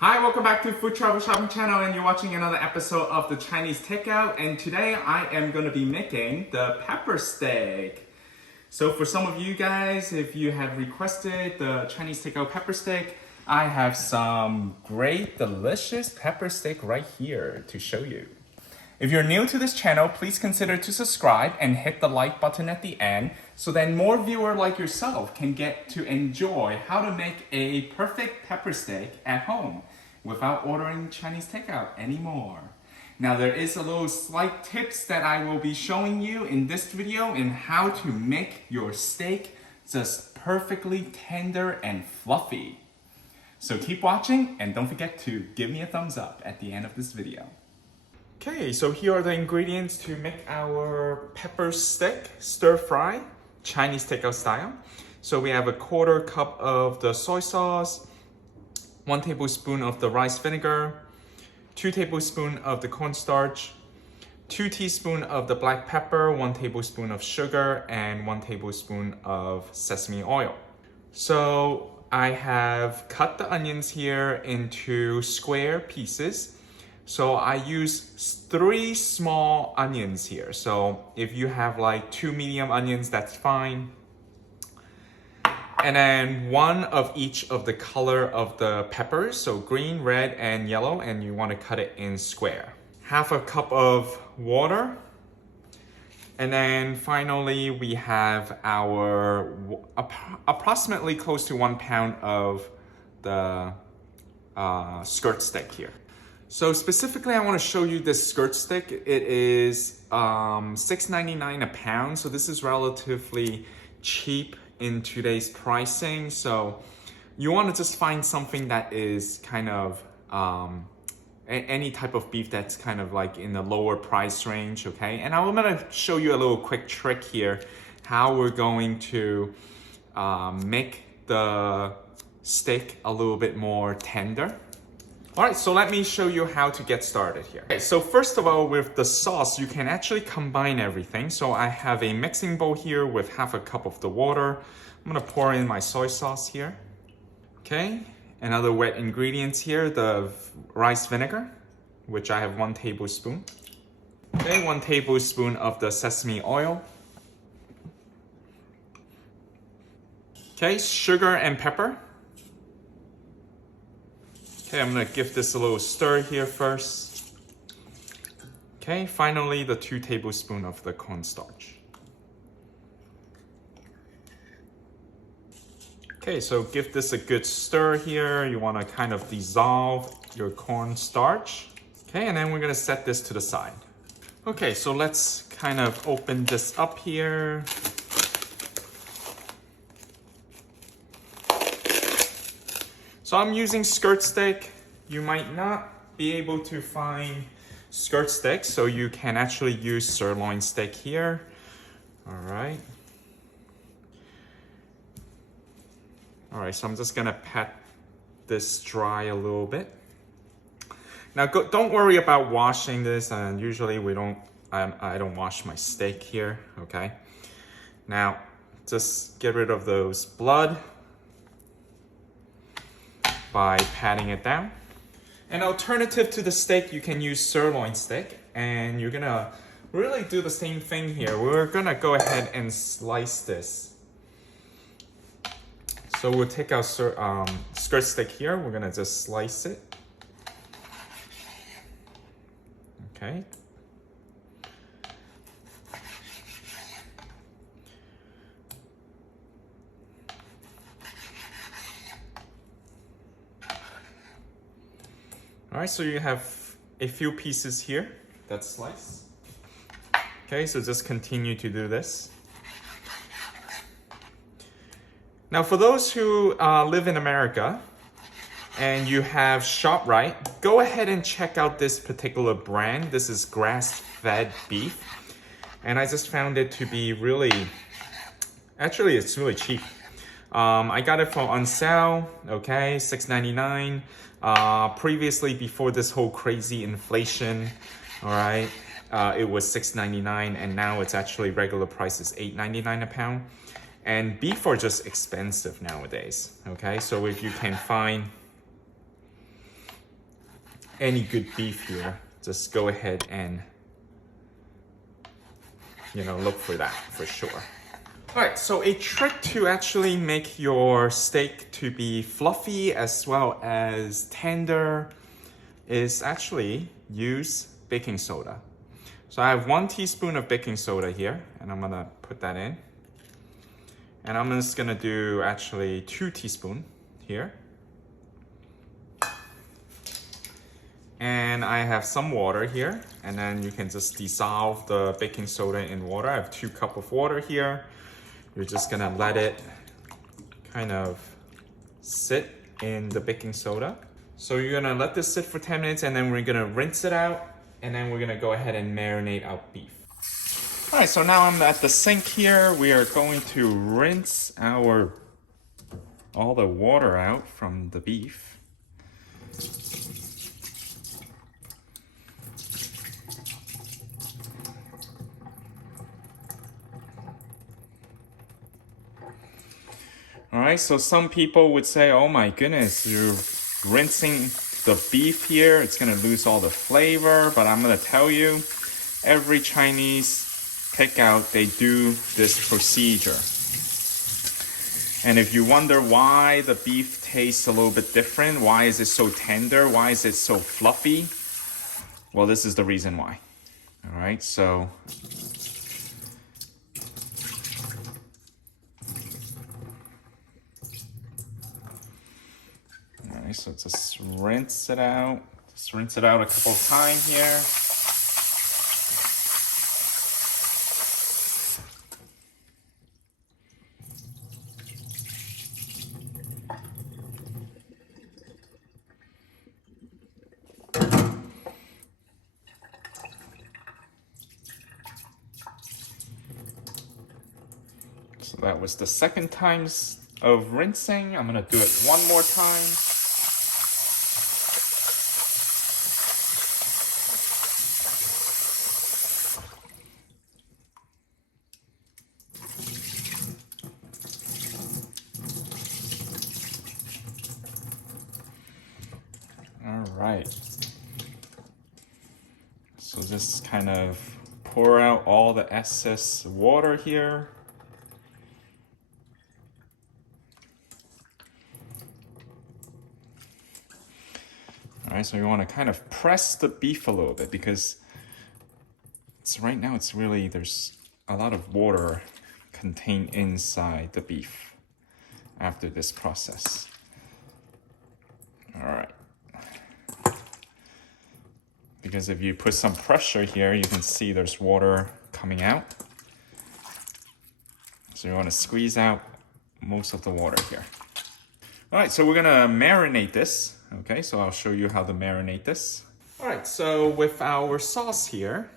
Hi, welcome back to Food Travel Shopping Channel, and you're watching another episode of the Chinese Takeout. And today I am going to be making the pepper steak. So for some of you guys, if you have requested the Chinese Takeout pepper steak, I have some great, delicious pepper steak right here to show you. If you're new to this channel, please consider to subscribe and hit the like button at the end so that more viewers like yourself can get to enjoy how to make a perfect pepper steak at home without ordering Chinese takeout anymore. Now there is a little slight tips that I will be showing you in this video in how to make your steak just perfectly tender and fluffy. So keep watching and don't forget to give me a thumbs up at the end of this video. Okay, so here are the ingredients to make our pepper steak stir fry, Chinese takeout style. So we have a 1/4 cup of the soy sauce, 1 tablespoon of the rice vinegar, 2 tablespoons of the cornstarch, 2 teaspoons of the black pepper, 1 tablespoon of sugar, and 1 tablespoon of sesame oil. So I have cut the onions here into square pieces. So I use 3 small onions here. So if you have like 2 medium onions, that's fine. And then 1 of each of the color of the peppers, so green, red, and yellow, and you want to cut it in square. 1/2 cup of water. And then finally we have our approximately close to 1 pound of the skirt steak here. So specifically, I want to show you this skirt steak. It is $6.99 a pound, so this is relatively cheap in today's pricing. So you want to just find something that is kind of any type of beef that's kind of like in the lower price range, okay? And I'm going to show you a little quick trick here, how we're going to make the steak a little bit more tender. Alright, so let me show you how to get started here. Okay, so first of all, with the sauce, you can actually combine everything. So I have a mixing bowl here with 1/2 cup of the water. I'm gonna pour in my soy sauce here. Okay, and other wet ingredients here, the rice vinegar, which I have 1 tablespoon. Okay, 1 tablespoon of the sesame oil. Okay, sugar and pepper. Okay, I'm gonna give this a little stir here first. Okay, finally the 2 tablespoons of the cornstarch. Okay, so give this a good stir here. You wanna kind of dissolve your cornstarch. Okay, and then we're gonna set this to the side. Okay, so let's kind of open this up here. So I'm using skirt steak. You might not be able to find skirt steak, so you can actually use sirloin steak here. All right. All right, so I'm just gonna pat this dry a little bit. Now, don't worry about washing this, and usually I don't wash my steak here, okay? Now, just get rid of those blood by patting it down. An alternative to the steak, you can use sirloin steak, and you're gonna really do the same thing here. We're gonna go ahead and slice this. So we'll take our skirt steak here. We're gonna just slice it. Okay. All right, so you have a few pieces here that's sliced. Okay, so just continue to do this. Now, for those who live in America and you have ShopRite, go ahead and check out this particular brand. This is grass-fed beef. And I just found it to be actually it's really cheap. I got it on sale, okay, $6.99. Previously, before this whole crazy inflation, all right, it was $6.99, and now it's actually regular price is $8.99 a pound. And beef are just expensive nowadays, okay? So if you can find any good beef here, just go ahead and, you know, look for that for sure. All right, so a trick to actually make your steak to be fluffy as well as tender is actually use baking soda. So I have 1 teaspoon of baking soda here, and I'm gonna put that in. And I'm just gonna do actually 2 teaspoons here. And I have some water here, and then you can just dissolve the baking soda in water. I have 2 cups of water here. You're just gonna let it kind of sit in the baking soda. So you're gonna let this sit for 10 minutes and then we're gonna rinse it out and then we're gonna go ahead and marinate our beef. All right, so now I'm at the sink here. We are going to rinse all the water out from the beef. All right, so some people would say, oh my goodness, you're rinsing the beef here, it's gonna lose all the flavor, but I'm gonna tell you, every Chinese takeout, they do this procedure. And if you wonder why the beef tastes a little bit different, why is it so tender, why is it so fluffy? Well, this is the reason why. All right, so so just rinse it out. Just rinse it out a couple of times here. So that was the second time of rinsing. I'm gonna do it one more time. Right. So just kind of pour out all the excess water here. All right, so you want to kind of press the beef a little bit because right now there's a lot of water contained inside the beef after this process. All right. Because if you put some pressure here, you can see there's water coming out. So you want to squeeze out most of the water here. All right, so we're gonna marinate this. Okay, so I'll show you how to marinate this. All right, so with our sauce here,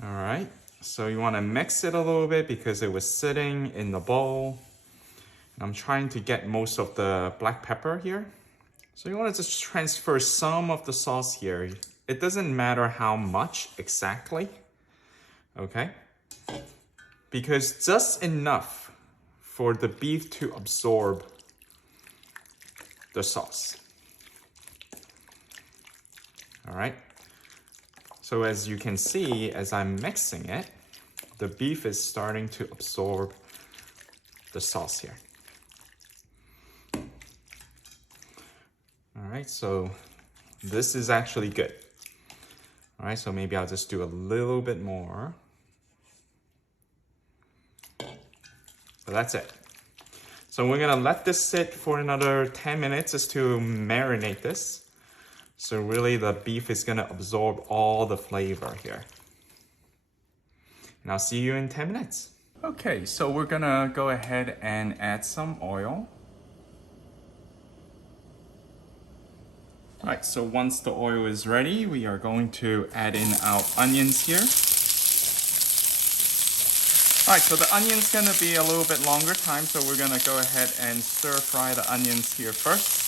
all right, so you want to mix it a little bit because it was sitting in the bowl. And I'm trying to get most of the black pepper here. So you want to just transfer some of the sauce here. It doesn't matter how much exactly, okay? Because just enough for the beef to absorb the sauce. All right? So as you can see, as I'm mixing it, the beef is starting to absorb the sauce here. All right, so this is actually good. All right, so maybe I'll just do a little bit more. So that's it. So we're gonna let this sit for another 10 minutes just to marinate this. So really the beef is gonna absorb all the flavor here. And I'll see you in 10 minutes. Okay, so we're gonna go ahead and add some oil. All right, so once the oil is ready, we are going to add in our onions here. All right, so the onion's gonna be a little bit longer time, so we're gonna go ahead and stir fry the onions here first.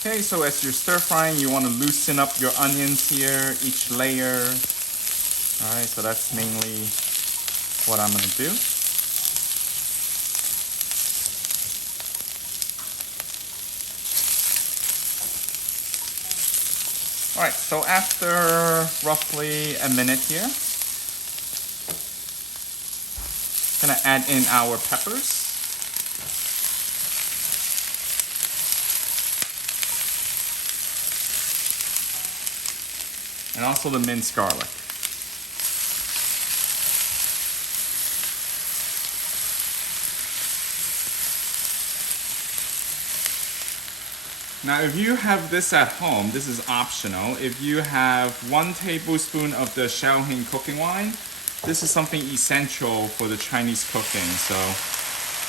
Okay, so as you're stir frying, you wanna loosen up your onions here, each layer. All right, so that's mainly what I'm gonna do. All right, so after roughly a minute here, gonna add in our peppers. And also the minced garlic. Now, if you have this at home, this is optional. If you have 1 tablespoon of the Shaoheng cooking wine, this is something essential for the Chinese cooking. So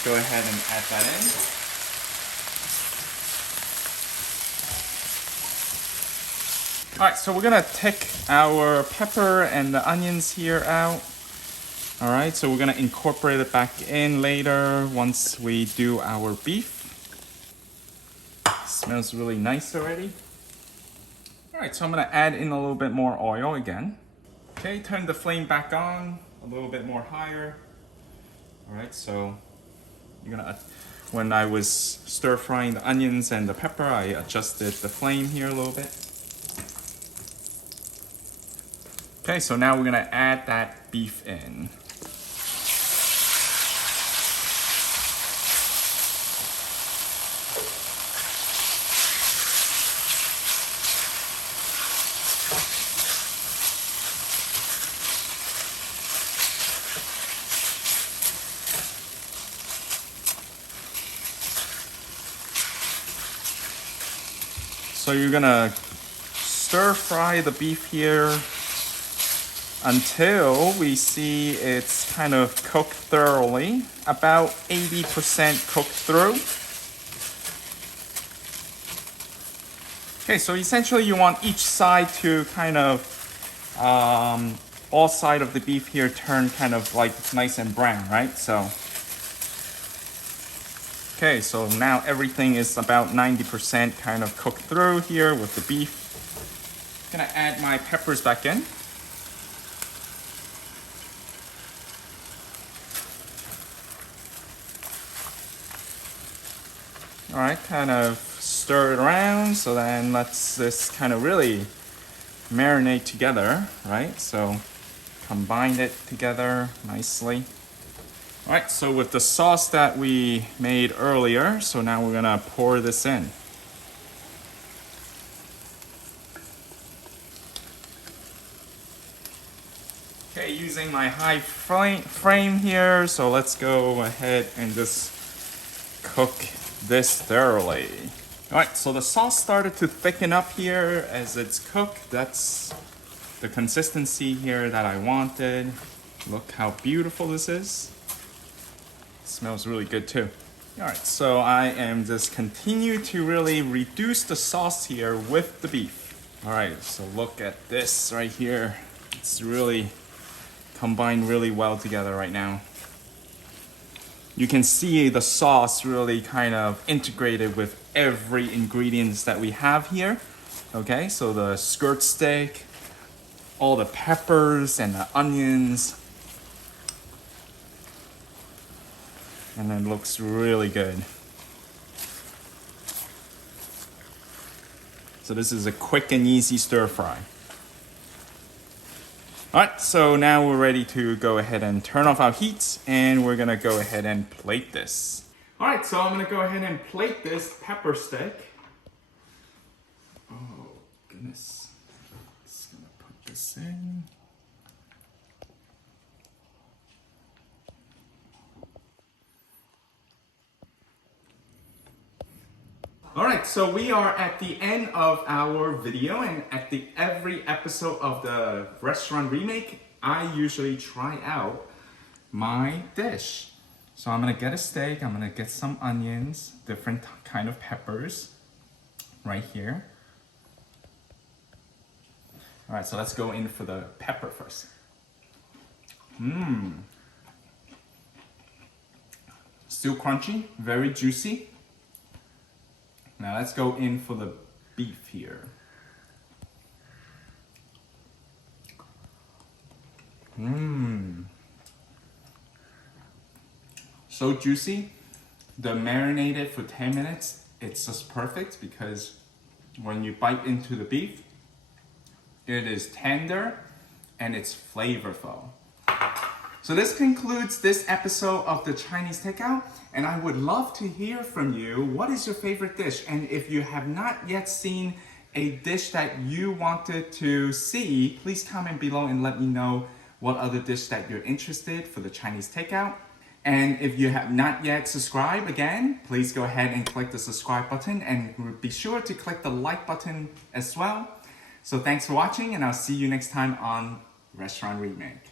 go ahead and add that in. All right, so we're gonna take our pepper and the onions here out. All right, so we're gonna incorporate it back in later once we do our beef. Smells really nice already. All right, so I'm gonna add in a little bit more oil again. Okay, turn the flame back on, a little bit more higher. All right, so you're gonna, when I was stir frying the onions and the pepper, I adjusted the flame here a little bit. Okay, so now we're gonna add that beef in. So you're gonna stir fry the beef here until we see it's kind of cooked thoroughly, about 80% cooked through. Okay, so essentially you want each side to kind of, all side of the beef here turn kind of like nice and brown, right? So, okay, so now everything is about 90% kind of cooked through here with the beef. I'm gonna add my peppers back in. All right, kind of stir it around, so then let's this kind of really marinate together, right? So combine it together nicely. All right, so with the sauce that we made earlier, so now we're gonna pour this in. Okay, using my high frame here, so let's go ahead and just cook this thoroughly. All right, so the sauce started to thicken up here as it's cooked. That's the consistency here that I wanted. Look how beautiful this is. It smells really good too. All right, so I am just continue to really reduce the sauce here with the beef. All right, so look at this right here. It's really combined really well together right now. You can see the sauce really kind of integrated with every ingredients that we have here. Okay, so the skirt steak, all the peppers and the onions. And it looks really good. So this is a quick and easy stir fry. All right, so now we're ready to go ahead and turn off our heat, and we're gonna go ahead and plate this. All right, so I'm gonna go ahead and plate this pepper steak. Oh, goodness. Just gonna put this in. All right, so we are at the end of our video, and at the every episode of the restaurant remake, I usually try out my dish. So I'm gonna get a steak, I'm gonna get some onions, different kind of peppers right here. All right, so let's go in for the pepper first. Still crunchy, very juicy. Now let's go in for the beef here. So juicy. The marinated for 10 minutes, it's just perfect because when you bite into the beef, It is tender and it's flavorful. So this concludes this episode of the Chinese Takeout, and I would love to hear from you. What is your favorite dish? And if you have not yet seen a dish that you wanted to see, please comment below and let me know what other dish that you're interested for the Chinese Takeout. And if you have not yet subscribed again, please go ahead and click the subscribe button and be sure to click the like button as well. So thanks for watching, and I'll see you next time on Restaurant Remake.